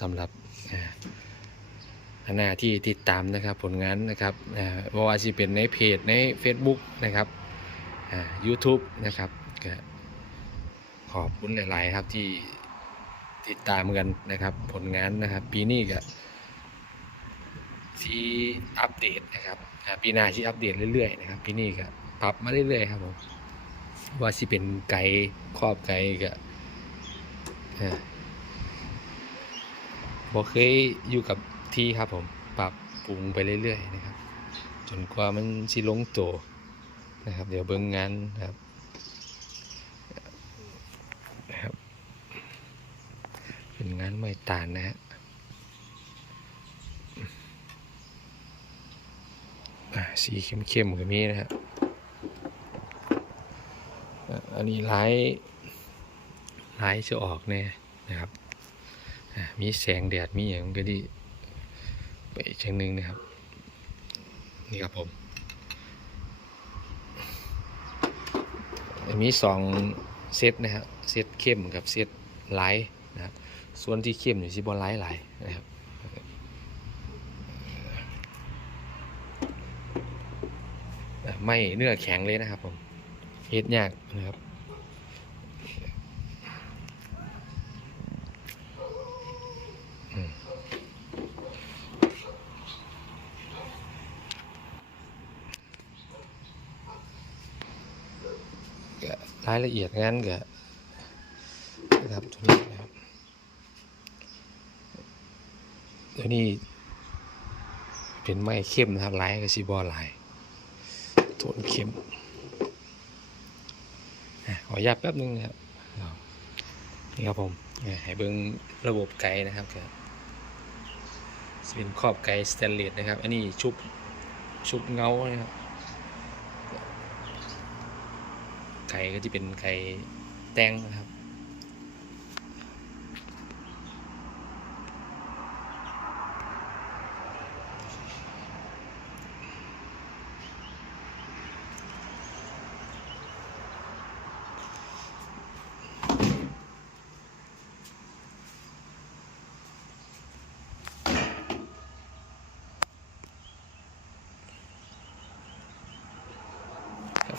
สำหรับหน้าที่ติดตามนะครับผลงานนะครับอ่าบ่ว่าสิเป็นในเพจใน Facebook นะครับอ่า YouTube นะครับขอบคุณหลาย ๆ ครับที่ติดตามกันนะครับผลงานนะครับ ปีนี้ก็ที่อัปเดตนะครับปีหน้าที่อัปเดตเรื่อย ๆ นะครับปีนี้ก็ปรับมาเรื่อย ๆ ครับผมว่าสิเป็นไก่ครอบไก่ก็ อ่าบ่เคยอยู่กับที่ครับผม ปรับปรุงไปเรื่อยๆนะครับ จนกว่ามันสิลงตัวนะครับ เดี๋ยวเบิ่งงานนะครับนะครับ เป็นงานไม้ตาลนะฮะสีเข้มๆก็มีนะฮะอันนี้ไลท์ไลท์จะออกแน่นะครับ มีแสงแดดมีอย่างก็ดีไปเชิงหนึ่งนะครับ นี่ครับผมมีสองเซตนะครับเซตเข้มกับเซตไลท์นะครับส่วนที่เข้มอยู่ที่บอลไลท์หลนะครับไม่เนื้อแข็งเลยนะครับผมเฮ็ดยากนะครับ รายละเอียดงานก็นะครับตัวนี้นะครับตัวนี้เป็นไม้เข้มนะครับลายก็สีบอลายโทนเข้มขออนุญาตแป๊บนึงนะครับนี่ครับผมอะให้เบิ้งระบบไกด์นะครับก็จะเป็นครอบไกด์สแตนเลสนะครับ อันนี้ชุบชุบเงานะครับ ไก่ก็จะเป็นไก่แตงนะครับ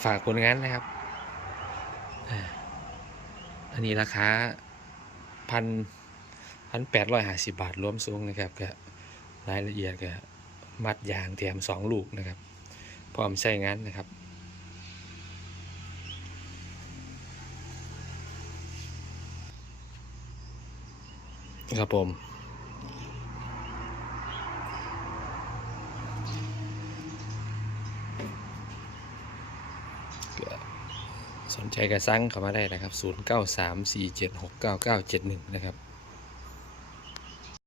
ฝากผลงานนะครับ อันนี้ราคาพันพันแปดร้อยห้าสิบบาทรวมสูงนะครับกับรายละเอียดกับมัดยางแถมสองลูกนะครับ พร้อมใช้งานนะครับครับผม นใจกระซังเข้ามาได้นะครับ 0934769971 นะครับ